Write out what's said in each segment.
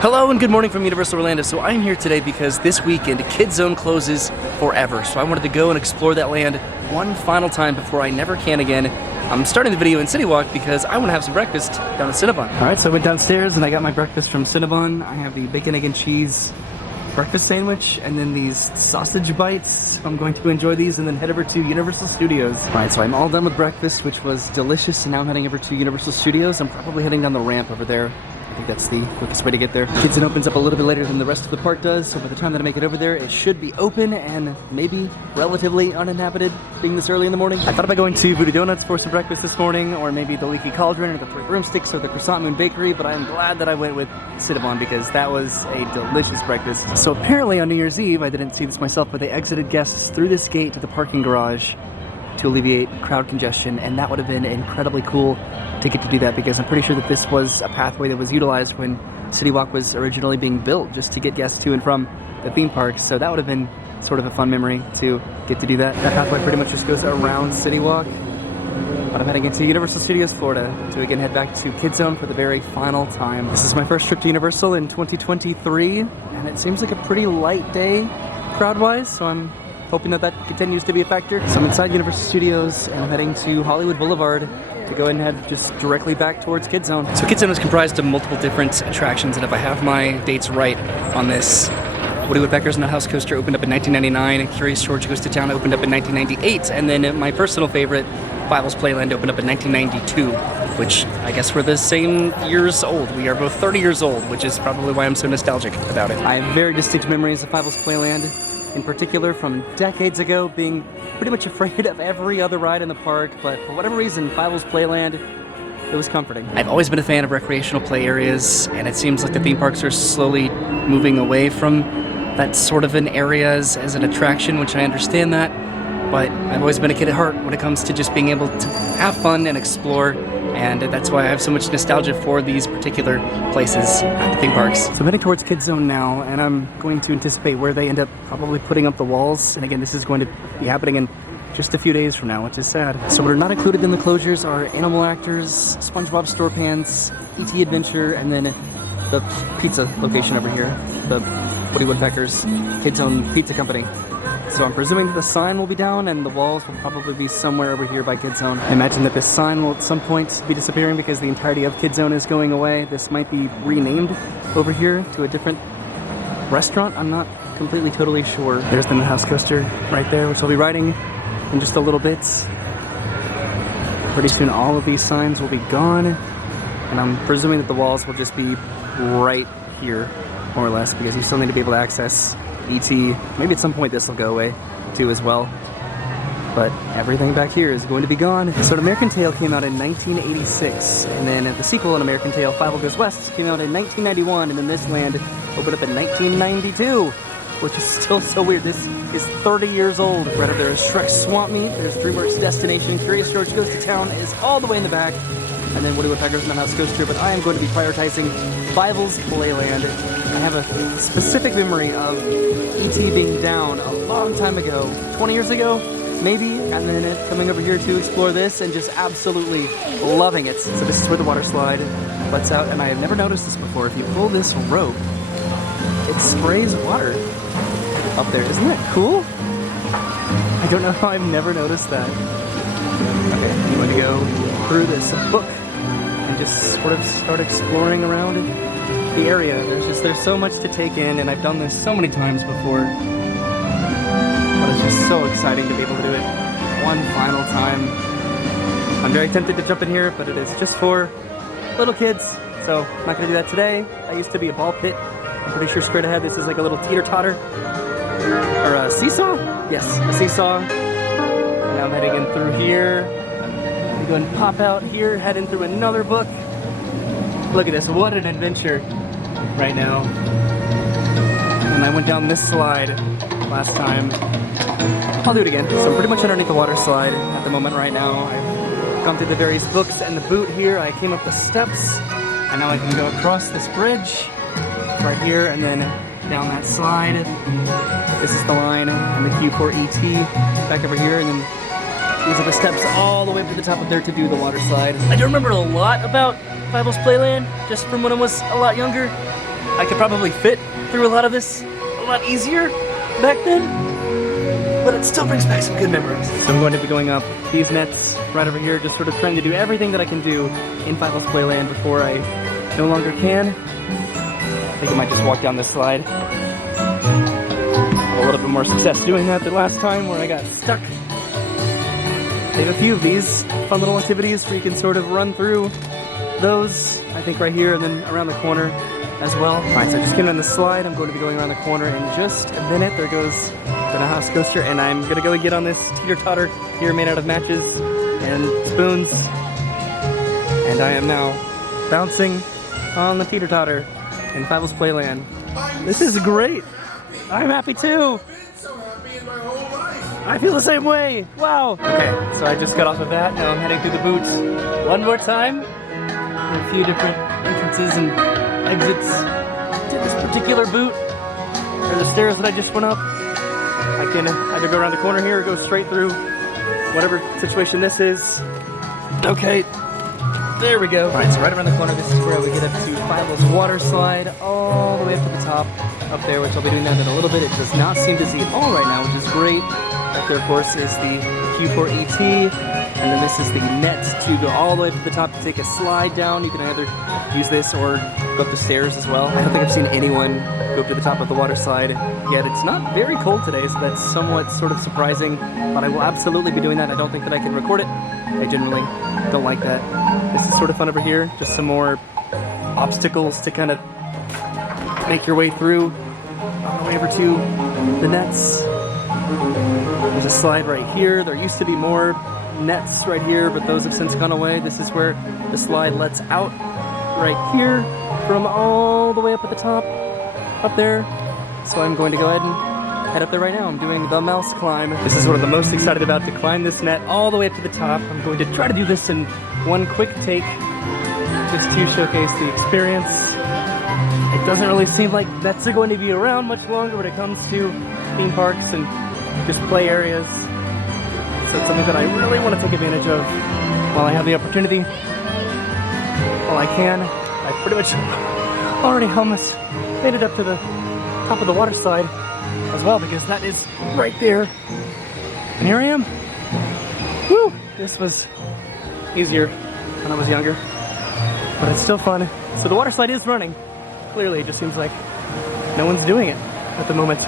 Hello and good morning from Universal Orlando. So I'm here today because this weekend KidZone closes forever. So I wanted to go and explore that land one final time before I never can again. I'm starting the video in CityWalk because I want to have some breakfast down at Cinnabon. Alright, so I went downstairs and I got my breakfast from Cinnabon. I have the bacon, egg, and cheese breakfast sandwich and then these sausage bites. I'm going to enjoy these and then head over to Universal Studios. Alright, so I'm all done with breakfast, which was delicious, and now I'm heading over to Universal Studios. I'm probably heading down the ramp over there. I think that's the quickest way to get there. KidZone opens up a little bit later than the rest of the park does, so by the time that I make it over there, it should be open and maybe relatively uninhabited, being this early in the morning. I thought about going to Voodoo Donuts for some breakfast this morning, or maybe the Leaky Cauldron, or the Three Broomsticks, or the Croissant Moon Bakery, but I'm glad that I went with Cinnabon because that was a delicious breakfast. So apparently on New Year's Eve, I didn't see this myself, but they exited guests through this gate to the parking garage to alleviate crowd congestion, and that would have been incredibly cool to get to do that because I'm pretty sure that this was a pathway that was utilized when CityWalk was originally being built just to get guests to and from the theme parks. So that would have been sort of a fun memory to get to do that. That pathway pretty much just goes around CityWalk. But I'm heading into Universal Studios Florida to again head back to KidZone for the very final time. This is my first trip to Universal in 2023, and it seems like a pretty light day crowd-wise, so I'm hoping that that continues to be a factor. So I'm inside Universal Studios and I'm heading to Hollywood Boulevard to go ahead and head just directly back towards KidZone. So KidZone is comprised of multiple different attractions, and if I have my dates right on this, Woody Woodpecker's Nuthouse coaster opened up in 1999, Curious George Goes to Town opened up in 1998, and then my personal favorite, Fievel's Playland, opened up in 1992, which I guess we're the same years old. We are both 30 years old, which is probably why I'm so nostalgic about it. I have very distinct memories of Fievel's Playland, in particular from decades ago, being pretty much afraid of every other ride in the park, but for whatever reason, Fievel's Playland, it was comforting. I've always been a fan of recreational play areas, and it seems like the theme parks are slowly moving away from that sort of an area as an attraction, which I understand that, but I've always been a kid at heart when it comes to just being able to have fun and explore, and that's why I have so much nostalgia for these particular places at the theme parks. So I'm heading towards KidZone now, and I'm going to anticipate where they end up probably putting up the walls, and again, this is going to be happening in just a few days from now, which is sad. So what are not included in the closures are Animal Actors, SpongeBob SquarePants, E.T. Adventure, and then the pizza location over here, the Woody Woodpecker's KidZone Pizza Company. So I'm presuming that the sign will be down and the walls will probably be somewhere over here by KidZone. I imagine that this sign will at some point be disappearing because the entirety of KidZone is going away. This might be renamed over here to a different restaurant. I'm not completely totally sure. There's the Nuthouse coaster right there, which I'll be riding in just a little bit. Pretty soon all of these signs will be gone, and I'm presuming that the walls will just be right here, more or less, because you still need to be able to access E.T. Maybe at some point this will go away too as well, but everything back here is going to be gone. So An American Tail came out in 1986, and then the sequel, An American Tail Fievel Goes West, came out in 1991, and then this land opened up in 1992, which is still so weird. This is 30 years old. Right up there is Shrek's Swamp Meet, there's DreamWorks Destination, Curious George Goes to Town is all the way in the back, and then Woody Woodpecker's Nuthouse Coaster, but I am going to be prioritizing Fievel's Playland. I have a specific memory of E.T. being down a long time ago, 20 years ago, maybe, and then coming over here to explore this and just absolutely loving it. So this is where the water slide lets out, and I have never noticed this before. If you pull this rope, it sprays water up there. Isn't that cool? I don't know how I've never noticed that. Okay, I'm going to go through this book and just sort of start exploring around the area. There's so much to take in, and I've done this so many times before, but it's just so exciting to be able to do it one final time. I'm very tempted to jump in here, but it is just for little kids, so I'm not gonna do that today. I used to be a ball pit. I'm pretty sure straight ahead this is like a little teeter-totter, or a seesaw? Yes, a seesaw. Now I'm heading in through here. I'm gonna go and pop out here, head in through another book. Look at this, what an adventure right now. And I went down this slide last time. I'll do it again. So I'm pretty much underneath the water slide at the moment right now. I've gone through the various books and the boot here. I came up the steps, and now I can go across this bridge right here and then down that slide. This is the line and the queue for E.T. back over here, and then these are the steps all the way up to the top of there to do the water slide. I do remember a lot about Fievel's Playland, just from when I was a lot younger. I could probably fit through a lot of this a lot easier back then, but it still brings back some good memories. So I'm going to be going up these nets right over here, just sort of trying to do everything that I can do in Fievel's Playland before I no longer can. I think I might just walk down this slide. A little bit more success doing that than last time where I got stuck. They have a few of these fun little activities where you can sort of run through those, I think right here and then around the corner as well. Alright, so I just came on the slide. I'm going to be going around the corner in just a minute. There goes the Nuthouse coaster, and I'm gonna go and get on this teeter-totter here made out of matches and spoons. And I am now bouncing on the teeter-totter in Fievel's Playland. This is great. I'm happy too. I feel the same way. Wow. Okay, so I just got off of that. Now I'm heading through the boots one more time. A few different entrances and exits to this particular boot. There are the stairs that I just went up. I can either go around the corner here or go straight through whatever situation this is. Okay, there we go. All right, so right around the corner, this is where we get up to Fievel's water slide all the way up to the top up there, which I'll be doing that in a little bit. It does not seem dizzy at all right now, which is great. Right there, of course, is the Q4ET, and then this is the net to go all the way to the top to take a slide down. You can either use this or go up the stairs as well. I don't think I've seen anyone go up to the top of the water slide yet. It's not very cold today, so that's somewhat sort of surprising, but I will absolutely be doing that. I don't think that I can record it. I generally don't like that. This is sort of fun over here. Just some more obstacles to kind of make your way through all the way over to the nets. There's a slide right here. There used to be more nets right here, but those have since gone away. This is where the slide lets out right here from all the way up at the top, up there. So I'm going to go ahead and head up there right now. I'm doing the mouse climb. This is what I'm the most excited about, to climb this net all the way up to the top. I'm going to try to do this in one quick take, just to showcase the experience. It doesn't really seem like nets are going to be around much longer when it comes to theme parks and just play areas. So it's something that I really want to take advantage of while I have the opportunity. While I can. I pretty much already almost made it up to the top of the water slide as well, because that is right there. And here I am. Woo! This was easier when I was younger, but it's still fun. So the water slide is running. Clearly, it just seems like no one's doing it at the moment.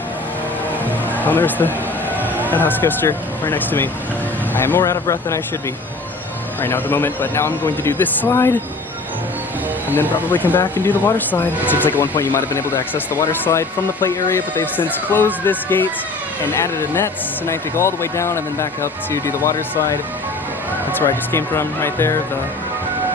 Oh, there's the Nuthouse coaster right next to me. I am more out of breath than I should be right now at the moment, but now I'm going to do this slide and then probably come back and do the water slide. It seems like at one point you might have been able to access the water slide from the play area, but they've since closed this gate and added a net, so now you have to go all the way down and then back up to do the water slide. That's where I just came from, right there, the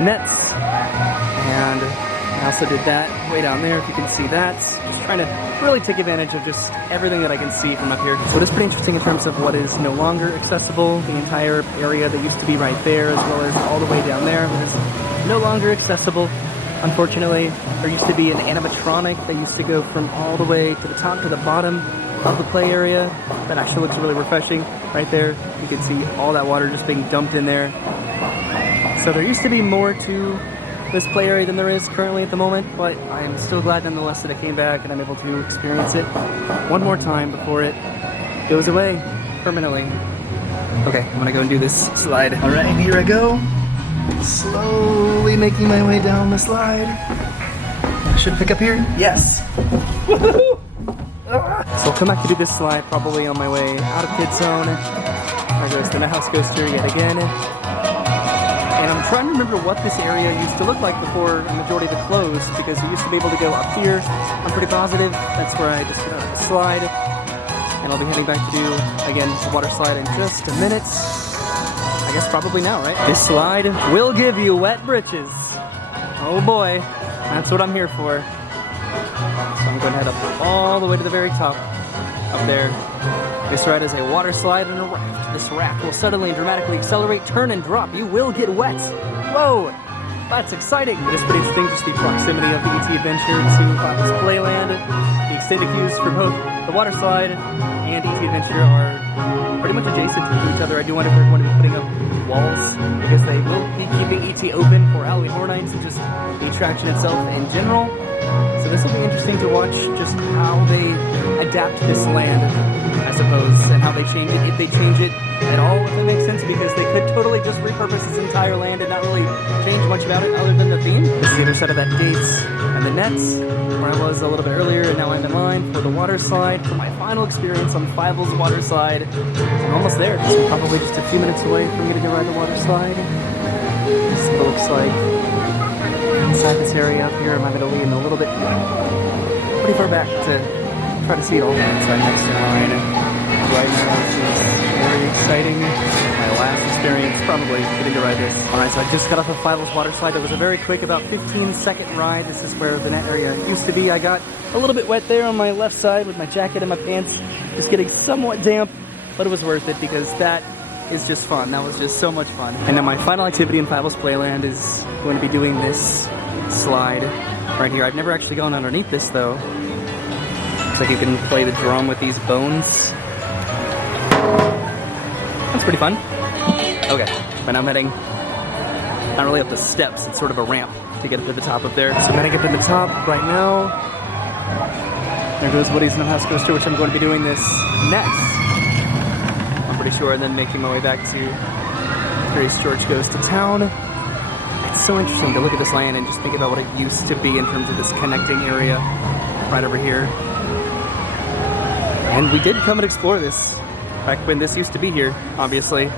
nets. And I also did that way down there, if you can see that. Just trying to really take advantage of just everything that I can see from up here. So it is pretty interesting in terms of what is no longer accessible. The entire area that used to be right there, as well as all the way down there, is no longer accessible. Unfortunately, there used to be an animatronic that used to go from all the way to the top to the bottom of the play area. That actually looks really refreshing right there. You can see all that water just being dumped in there. So there used to be more to this play area than there is currently at the moment, but I am still glad nonetheless that it came back and I'm able to experience it one more time before it goes away permanently. Okay, I'm gonna go and do this slide. All right, here I go. Slowly making my way down the slide. I should pick up here. Yes. Woohoo! So I'll come back to do this slide probably on my way out of KidZone. There goes the Nuthouse coaster yet again. And I'm trying to remember what this area used to look like before a majority of it closed, because you used to be able to go up here. I'm pretty positive that's where I just got out of the slide. And I'll be heading back to do, again, the water slide in just a minute. I guess probably now, right? This slide will give you wet britches. Oh boy, that's what I'm here for. So I'm going to head up all the way to the very top, up there. This ride is a water slide and a raft. This raft will suddenly and dramatically accelerate, turn, and drop. You will get wet. Whoa, that's exciting. It is pretty interesting, just the proximity of the ET Adventure to Fievel's Playland. The extended queues for both the water slide and ET Adventure are pretty much adjacent to each other. I do wonder if they're going to be putting up walls, because they will be keeping ET open for Halloween Horror Nights and just the attraction itself in general. So this will be interesting to watch just how they adapt this land, I suppose, and how they change it, if they change it at all, if it makes sense, because they could totally just repurpose this entire land and not really change much about it other than the theme. This is the other side of that gates and the nets, where I was a little bit earlier, and now I'm in line for the water slide, for my final experience on Fievel's water slide. I'm almost there, so I'm probably just a few minutes away from getting to ride the water slide. This is what it looks like inside this area up here. I'm having to lean a little bit pretty far back to try to see it all. So I'm next in line right now, which is very exciting. My last experience probably getting to ride this. Alright, so I just got off of Fievel's water slide. That was a very quick, about 15-second ride. This is where the net area used to be. I got a little bit wet there on my left side with my jacket and my pants just getting somewhat damp, but it was worth it because that is just fun. That was just so much fun. And then my final activity in Fievel's Playland is going to be doing this slide right here. I've never actually gone underneath this though. Looks like you can play the drum with these bones. That's pretty fun. Okay, but now I'm heading not really up the steps, it's sort of a ramp to get up to the top up there. So I'm heading up to the top right now. There goes Woody's Nuthouse coaster, which I'm going to be doing this next. I'm pretty sure, and then making my way back to Curious George Goes to Town. It's so interesting to look at this land and just think about what it used to be in terms of this connecting area right over here. And we did come and explore this back when this used to be here, obviously.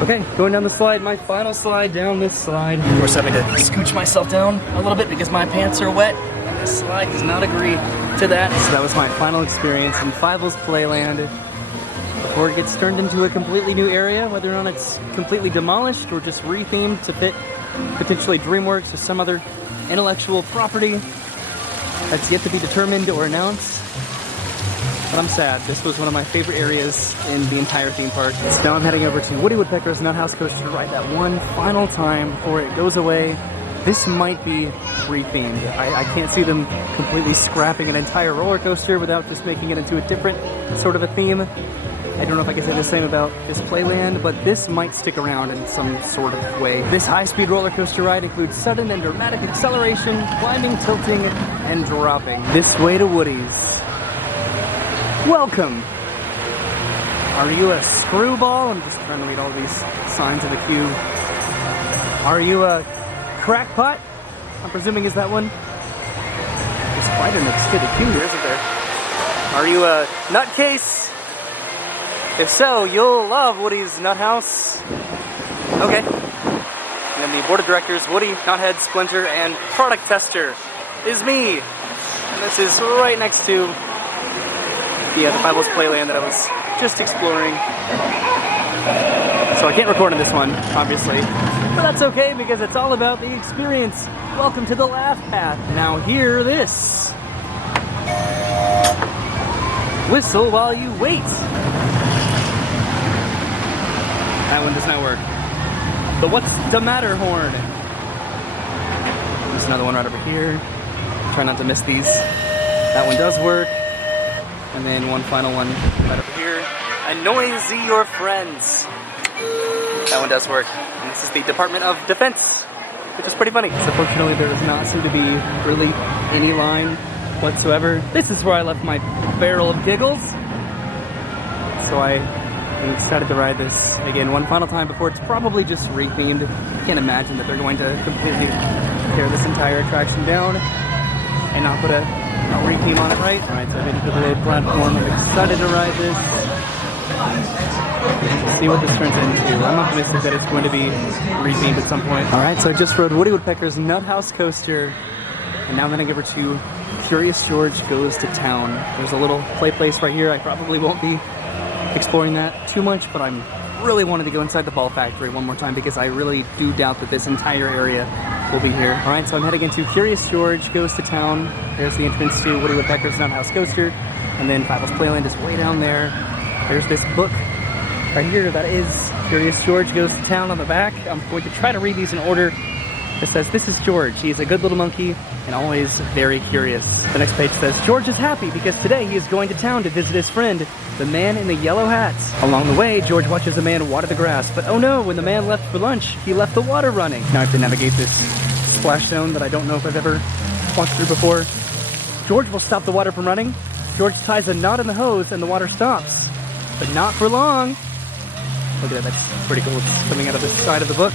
Okay, going down the slide, my final slide down this slide. Of course, having to scooch myself down a little bit because my pants are wet, and this slide does not agree to that. So that was my final experience in Fievel's Playland before it gets turned into a completely new area, whether or not it's completely demolished or just rethemed to fit potentially DreamWorks or some other intellectual property that's yet to be determined or announced. But I'm sad. This was one of my favorite areas in the entire theme park. So now I'm heading over to Woody Woodpecker's Nuthouse coaster to ride that one final time before it goes away. This might be rethemed. I can't see them completely scrapping an entire roller coaster without just making it into a different sort of a theme. I don't know if I can say the same about this Playland, but this might stick around in some sort of way. This high-speed roller coaster ride includes sudden and dramatic acceleration, climbing, tilting, and dropping. This way to Woody's. Welcome! Are you a screwball? I'm just trying to read all these signs of the queue. Are you a crackpot? I'm presuming is that one. It's quite an extended queue here, isn't there? Are you a nutcase? If so, you'll love Woody's Nuthouse. Okay. And then the board of directors, Woody, Knothead, Splinter, and product tester is me. And this is right next to the Fievel's Playland that I was just exploring. So I can't record on this one, obviously. But that's okay because it's all about the experience. Welcome to the Laugh Path. Now hear this. Whistle while you wait. That one does not work. The What's the Matter horn. There's another one right over here. Try not to miss these. That one does work. And then one final one right over here. Annoys your friends. That one does work. And this is the Department of Defense, which is pretty funny. So fortunately there does not seem to be really any line whatsoever. This is where I left my barrel of giggles. So I'm excited to ride this again one final time before it's probably just rethemed. I can't imagine that they're going to completely tear this entire attraction down and not put a retheme on it, right? Alright, so I made it to the road platform. I'm excited to ride this. Let's see what this turns into. I'm optimistic that it's going to be rethemed at some point. Alright, so I just rode Woody Woodpecker's Nuthouse coaster, and now I'm going to give her to Curious George Goes to Town. There's a little play place right here. I probably won't be exploring that too much, but I'm really wanted to go inside the ball factory one more time because I really do doubt that this entire area will be here. Alright, so I'm heading into Curious George Goes to Town. There's the entrance to Woody Woodpecker's Nuthouse coaster, and then Fievel's Playland is way down there. There's this book right here that is Curious George Goes to Town on the back. I'm going to try to read these in order. It says, "This is George. He is a good little monkey and always very curious." The next page says, "George is happy because today he is going to town to visit his friend, the man in the yellow hats. Along the way, George watches a man water the grass, but oh no, when the man left for lunch, he left the water running." Now I have to navigate this splash zone that I don't know if I've ever walked through before. George will stop the water from running. George ties a knot in the hose and the water stops. But not for long. Look at that, that's pretty cool. It's coming out of the side of the book.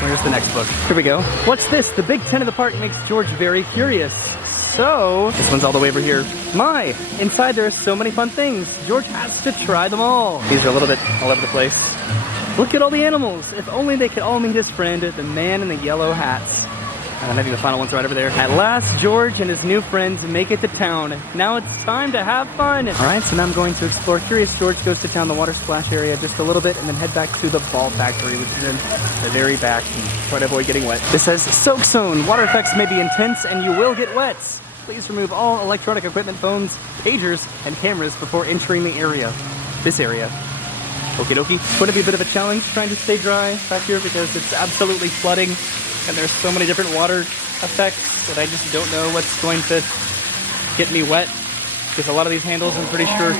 Where's the next book? Here we go. What's this? The Big Ten of the park makes George very curious. So, this one's all the way over here. My! Inside there are so many fun things. George has to try them all. These are a little bit all over the place. Look at all the animals. If only they could all meet his friend, the man in the yellow hats. And I think the final one's right over there. At last, George and his new friends make it to town. Now it's time to have fun. All right, so now I'm going to explore. Curious George goes to town, the water splash area, just a little bit, and then head back to the ball factory, which is in the very back. Try to avoid getting wet. This says, Soak Zone. Water effects may be intense, and you will get wet. Please remove all electronic equipment, phones, pagers, and cameras before entering the area. This area. Okie dokie. It's going to be a bit of a challenge trying to stay dry back here because it's absolutely flooding. And there's so many different water effects that I just don't know what's going to get me wet. Because a lot of these handles, I'm pretty sure,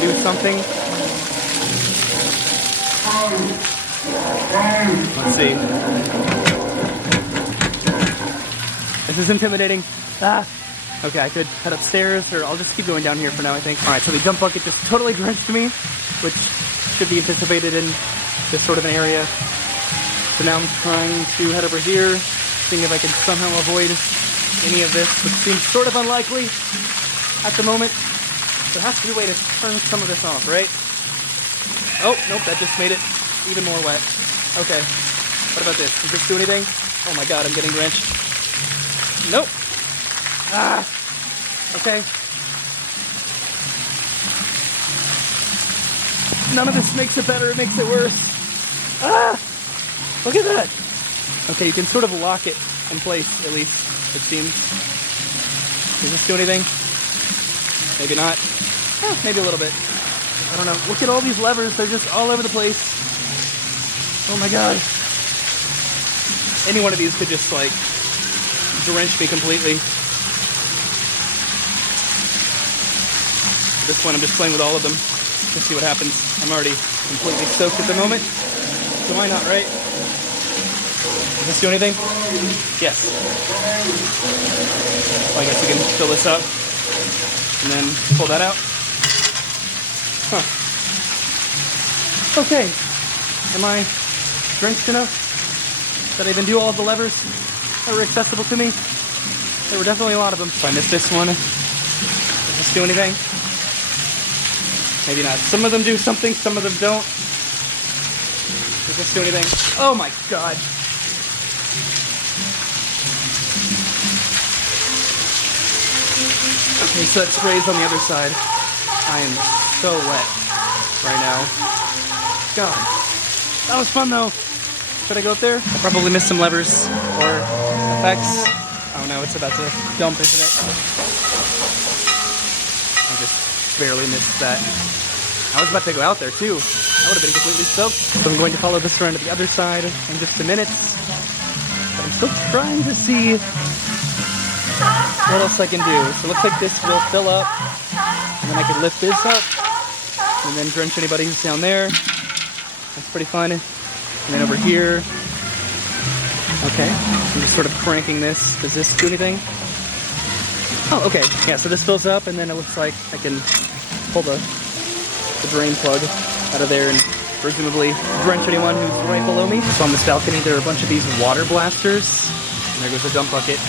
do something. Let's see. This is intimidating. Ah. Okay, I could head upstairs, or I'll just keep going down here for now, I think. All right, so the dump bucket just totally drenched me, which should be anticipated in this sort of an area. So now I'm trying to head over here, seeing if I can somehow avoid any of this, which seems sort of unlikely at the moment. There has to be a way to turn some of this off, right? Oh, nope, that just made it even more wet. Okay, what about this? Does this do anything? Oh my god, I'm getting drenched. Nope. Ah, okay. None of this makes it better, it makes it worse. Ah! Look at that! Okay, you can sort of lock it in place, at least, it seems. Does this do anything? Maybe not. Maybe a little bit. I don't know. Look at all these levers, they're just all over the place. Oh my god. Any one of these could just, like, drench me completely. This one, I'm just playing with all of them to see what happens. I'm already completely soaked at the moment. So why not, right? Does this do anything? Yes. Well, I guess we can fill this up and then pull that out. Huh. Okay. Am I drenched enough that I even do all of the levers that were accessible to me? There were definitely a lot of them. If I missed this one, does this do anything? Maybe not. Some of them do something, some of them don't. Does this do anything? Oh my god. Okay, so it sprays on the other side. I am so wet right now. God. That was fun though. Should I go up there? I probably missed some levers or effects. Oh no, it's about to dump, isn't it? I just barely missed that. I was about to go out there too. I would have been completely soaked. So I'm going to follow this around to the other side in just a minute. But I'm still trying to see what else I can do. So it looks like this will fill up. And then I can lift this up. And then drench anybody who's down there. That's pretty fun. And then over here. Okay. I'm just sort of cranking this. Does this do anything? Oh, okay. Yeah, so this fills up and then it looks like I can pull the drain plug out of there and presumably drench anyone who's right below me. So on this balcony there are a bunch of these water blasters. And there goes the dump bucket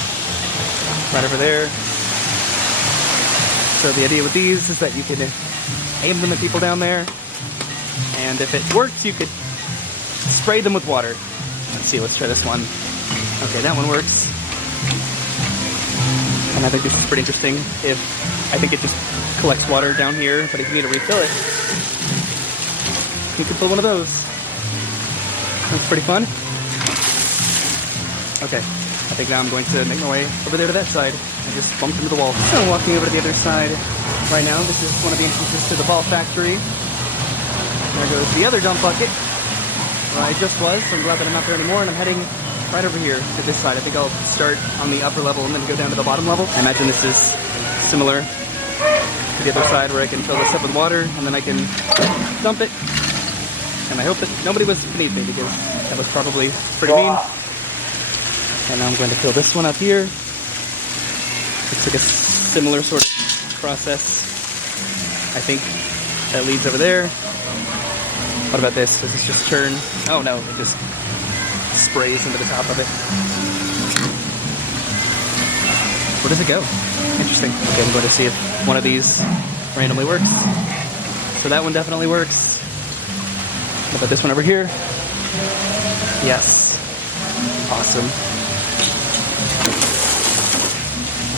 right over there. So the idea with these is that you can aim them at people down there. And if it works, you could spray them with water. Let's see, let's try this one. Okay, that one works. And I think this is pretty interesting. I think it just collects water down here, but if you need to refill it, you can pull one of those. That's pretty fun. Okay, I think now I'm going to make my way over there to that side. I just bumped into the wall. So I'm walking over to the other side right now. This is one of the entrances to the ball factory. There goes the other dump bucket where I just was. So I'm glad that I'm not there anymore, and I'm heading right over here to this side. I think I'll start on the upper level and then go down to the bottom level. I imagine this is similar to the other side where I can fill this up with water and then I can dump it. And I hope that nobody was beneath me because that was probably pretty mean. And now I'm going to fill this one up here. Looks like a similar sort of process. I think that leads over there. What about this? Does this just turn? Oh no, it just sprays into the top of it. Where does it go? Interesting. Okay, I'm going to see if one of these randomly works. So that one definitely works. What about this one over here? Yes. Awesome.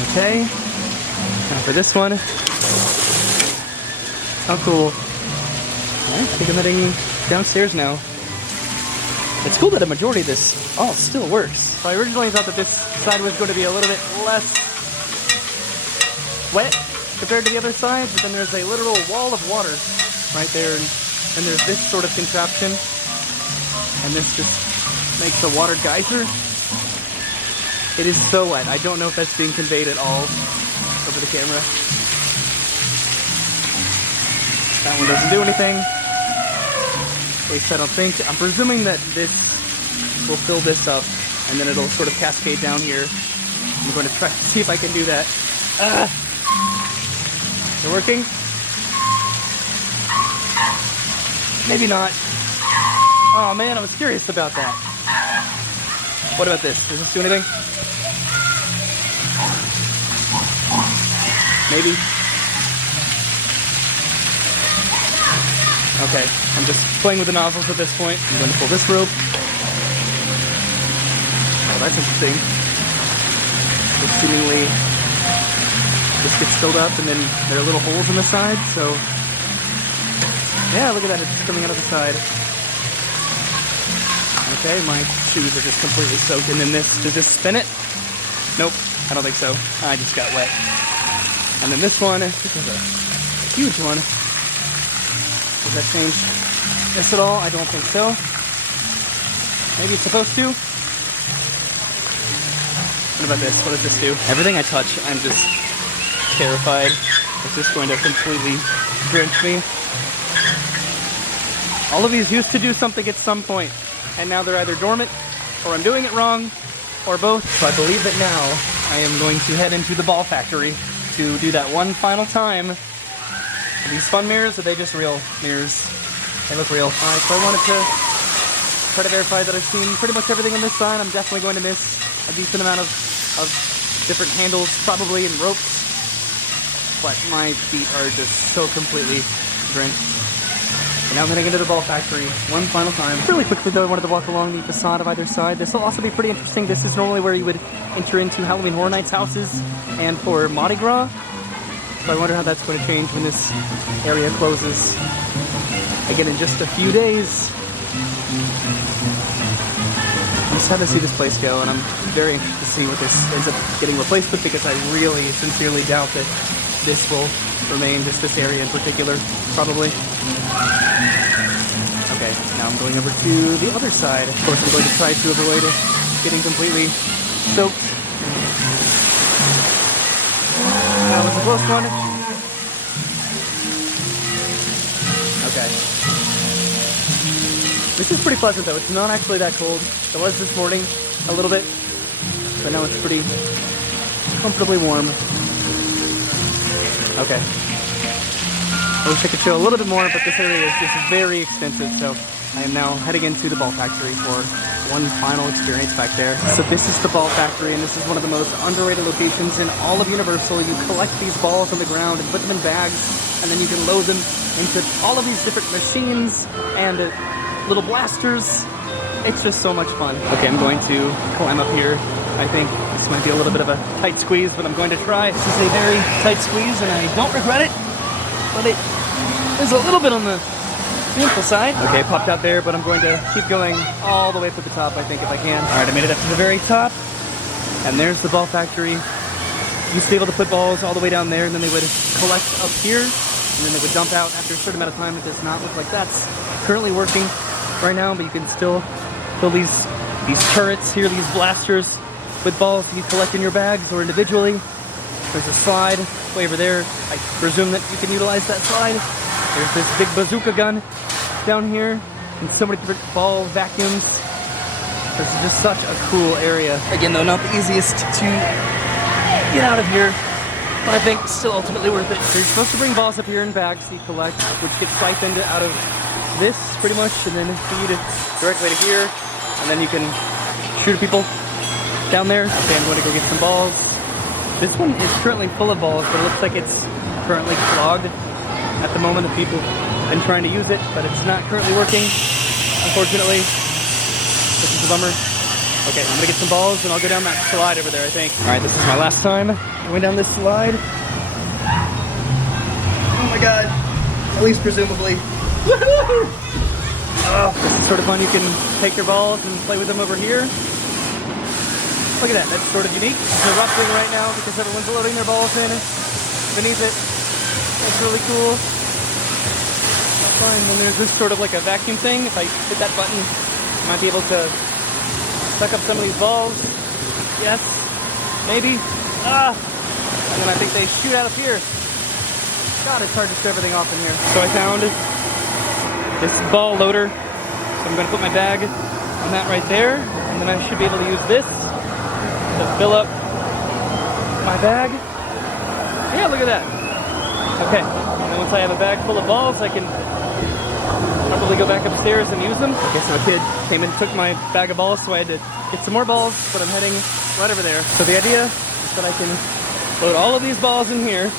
Okay. Now for this one. How cool. I think I'm heading downstairs now. It's cool that a majority of this all still works. So I originally thought that this side was going to be a little bit less wet compared to the other side, but then there's a literal wall of water right there, and there's this sort of contraption, and this just makes a water geyser. It is so wet. I don't know if that's being conveyed at all over the camera. That one doesn't do anything. At least I don't think. I'm presuming that this will fill this up, and then it'll sort of cascade down here. I'm going to try to see if I can do that. They're working? Maybe not. Oh man, I was curious about that. What about this? Does this do anything? Maybe. Okay, I'm just playing with the nozzles at this point. I'm going to pull this rope. Oh, that's interesting. It seemingly just gets filled up, and then there are little holes in the side, so yeah, look at that, it's coming out of the side. Okay, my shoes are just completely soaked, and then this, does this spin it? Nope, I don't think so. I just got wet. And then this one, this is a huge one. Does that change this at all? I don't think so. Maybe it's supposed to. What about this? What does this do? Everything I touch, I'm just terrified. It's just going to completely drench me. All of these used to do something at some point, and now they're either dormant, or I'm doing it wrong, or both. So I believe that now I am going to head into the ball factory to do that one final time. Are these fun mirrors, or are they just real mirrors? They look real. Alright, so I wanted to try to verify that I've seen pretty much everything on this side. I'm definitely going to miss a decent amount of different handles, probably, and ropes. But my feet are just so completely drenched. And now I'm heading into the ball factory one final time. Really quickly though, I wanted to walk along the facade of either side. This will also be pretty interesting. This is normally where you would enter into Halloween Horror Nights houses and for Mardi Gras. So I wonder how that's going to change when this area closes. Again, in just a few days. I'm just happy to see this place go, and I'm very interested to see what this ends up getting replaced with, because I really sincerely doubt that this will remain, just this area in particular, probably. Okay, now I'm going over to the other side. Of course, I'm going to try to avoid getting completely soaked. That was a close one. Okay. This is pretty pleasant though. It's not actually that cold. It was this morning a little bit, but now it's pretty comfortably warm. Okay. I wish I could show a little bit more, but this area is just very extensive, so I am now heading into the ball factory for one final experience back there. So this is the ball factory, and this is one of the most underrated locations in all of Universal. You collect these balls on the ground and put them in bags, and then you can load them into all of these different machines and little blasters. It's just so much fun. Okay, I'm going to climb up here. I think this might be a little bit of a tight squeeze, but I'm going to try. This is a very tight squeeze, and I don't regret it, but it is a little bit on the painful side. Okay, popped out there, but I'm going to keep going all the way to the top, I think, if I can. All right, I made it up to the very top, and there's the ball factory. You used to be able to put balls all the way down there, and then they would collect up here, and then they would dump out after a certain amount of time. It does not look like that's currently working right now, but you can still fill these turrets here, these blasters, with balls that you collect in your bags or individually. There's a slide way over there. I presume that you can utilize that slide. There's this big bazooka gun down here, and so many different ball vacuums. This is just such a cool area. Again though, not the easiest to get out of here. But I think still ultimately worth it. So you're supposed to bring balls up here in bags you collect, which get siphoned out of this pretty much, and then feed directly to here, and then you can shoot at people down there. Okay, I'm going to go get some balls. This one is currently full of balls, but it looks like it's currently clogged at the moment. The people have been trying to use it, but it's not currently working, unfortunately. This is a bummer. Okay, I'm gonna get some balls and I'll go down that slide over there, I think. All right, this is my last time going down this slide. Oh my God, at least presumably. Woohoo! Oh, this is sort of fun. You can take your balls and play with them over here. Look at that, that's sort of unique. They're rustling right now because everyone's loading their balls in beneath it. That's really cool. That's fine. And then there's this sort of like a vacuum thing. If I hit that button, I might be able to suck up some of these balls. Yes, maybe. Ah! And then I think they shoot out of here. God, it's hard to show everything off in here. So I found this ball loader. So I'm gonna put my bag on that right there. And then I should be able to use this to fill up my bag. Yeah, look at that. Okay, and then once I have a bag full of balls, I can probably go back upstairs and use them. Okay, so a kid came and took my bag of balls, so I had to get some more balls, but I'm heading right over there. So the idea is that I can load all of these balls in here.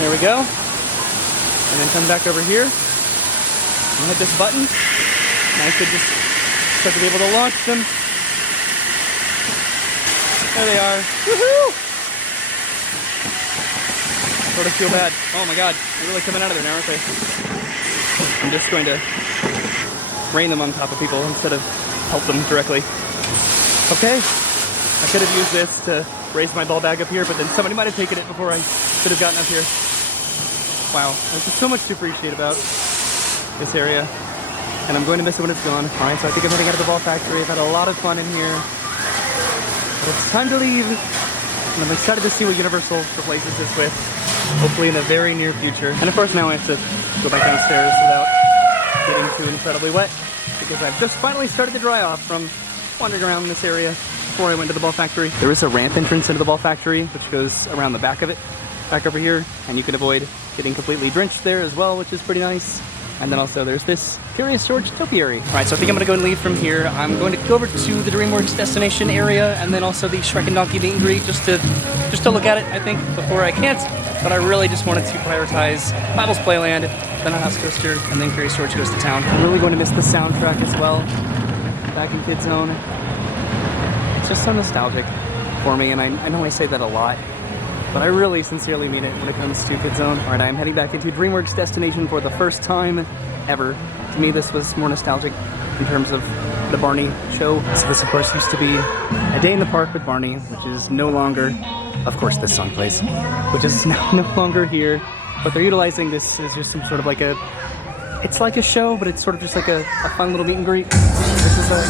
There we go. And then come back over here and hit this button. And I should just start to be able to launch them. There they are. Woohoo! Sort of feel bad. Oh my God, they're really coming out of there now, aren't they? I'm just going to rain them on top of people instead of help them directly. Okay, I could have used this to raise my ball bag up here, but then somebody might have taken it before I could have gotten up here. Wow, there's just so much to appreciate about this area, and I'm going to miss it when it's gone. All right, so I think I'm heading out of the ball factory. I've had a lot of fun in here, but it's time to leave, and I'm excited to see what Universal replaces this with, hopefully in the very near future. And of course now I have to go back downstairs without getting too incredibly wet, because I've just finally started to dry off from wandering around this area before I went to the ball factory. There is a ramp entrance into the ball factory, which goes around the back of it, back over here, and you can avoid getting completely drenched there as well, which is pretty nice. And then also there's this Curious George topiary. All right, so I think I'm gonna go and leave from here. I'm going to go over to the DreamWorks Destination area, and then also the Shrek and Donkey meet and greet, just to look at it, I think, before I can't. But I really just wanted to prioritize Fievel's Playland, then Nuthouse Coaster, and then Curious George Goes to Town. I'm really going to miss the soundtrack as well, back in KidZone. It's just so nostalgic for me, and I know I say that a lot, but I really sincerely mean it when it comes to KidZone. All right, I'm heading back into DreamWorks Destination for the first time ever. To me, this was more nostalgic in terms of the Barney show. So this, of course, used to be A Day in the Park with Barney, which is no longer, of course this song plays, which is now no longer here. But they're utilizing this as just some sort of like it's like a show, but it's sort of just like a fun little meet and greet. This is a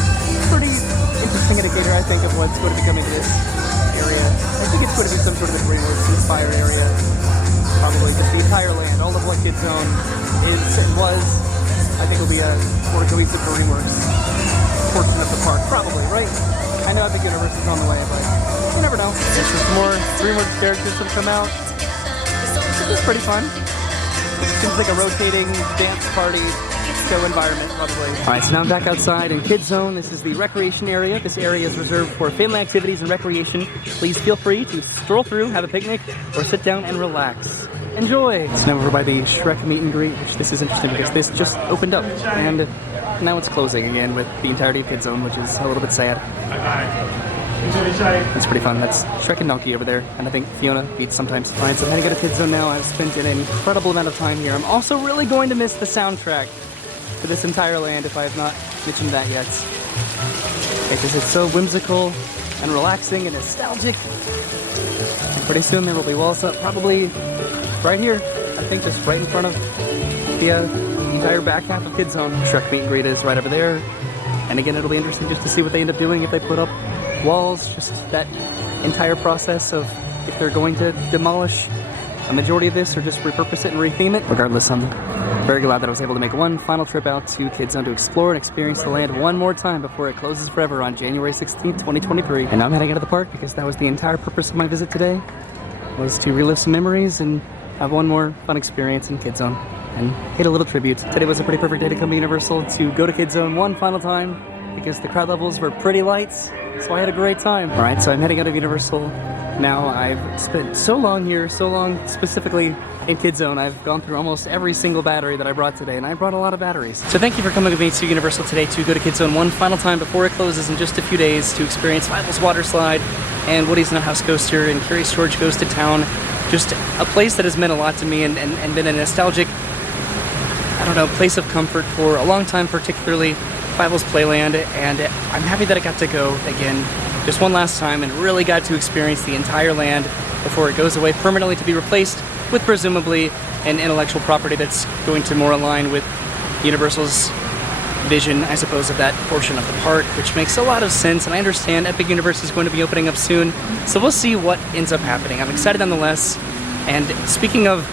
pretty interesting indicator, I think, of what's going to be coming to this area. I think it's going to be some sort of a DreamWorks inspired area. Probably just the entire land, all of what KidZone is and was. I think will be a more cohesive DreamWorks portion of the park, probably, right? I know Epic Universe is on the way, but you never know. There's some more DreamWorks characters that have come out. It's pretty fun. Seems like a rotating dance party show environment, probably. All right, so now I'm back outside in KidZone. This is the recreation area. This area is reserved for family activities and recreation. Please feel free to stroll through, have a picnic, or sit down and relax. Enjoy! So now over by the Shrek meet and greet, which this is interesting because this just opened up, and now it's closing again with the entirety of KidZone, which is a little bit sad. It's pretty fun. That's Shrek and Donkey over there, and I think Fiona beats sometimes. Alright, so I'm heading to KidZone now. I've spent an incredible amount of time here. I'm also really going to miss the soundtrack for this entire land if I have not mentioned that yet. Because it's so whimsical and relaxing and nostalgic. And pretty soon there will be walls up, probably right here. I think just right in front of the entire back half of KidZone. Shrek meet and greet is right over there. And again, it'll be interesting just to see what they end up doing if they put up walls, just that entire process of if they're going to demolish a majority of this or just repurpose it and retheme it. Regardless, I'm very glad that I was able to make one final trip out to KidZone to explore and experience the land one more time before it closes forever on January 16th, 2023. And now I'm heading out of the park because that was the entire purpose of my visit today, was to relive some memories and have one more fun experience in KidZone and hit a little tribute. Today was a pretty perfect day to come to Universal, to go to KidZone one final time because the crowd levels were pretty light, so I had a great time. All right, so I'm heading out of Universal now. I've spent so long here, so long specifically in KidZone. I've gone through almost every single battery that I brought today, and I brought a lot of batteries. So thank you for coming with me to Universal today to go to KidZone one final time before it closes in just a few days to experience Fievel's water slide and Woody's Nuthouse coaster and Curious George Goes to Town. Just a place that has meant a lot to me and been a nostalgic, I don't know, place of comfort for a long time, particularly Fievel's Playland, and I'm happy that I got to go again just one last time and really got to experience the entire land before it goes away permanently to be replaced with presumably an intellectual property that's going to more align with Universal's vision, I suppose, of that portion of the park, which makes a lot of sense, and I understand Epic Universe is going to be opening up soon, so we'll see what ends up happening. I'm excited nonetheless, and speaking of,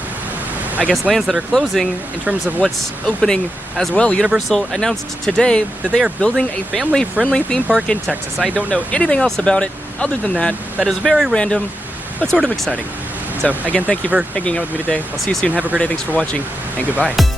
I guess, lands that are closing, in terms of what's opening as well, Universal announced today that they are building a family-friendly theme park in Texas. I don't know anything else about it other than that. That is very random, but sort of exciting. So again, thank you for hanging out with me today. I'll see you soon. Have a great day. Thanks for watching, and goodbye.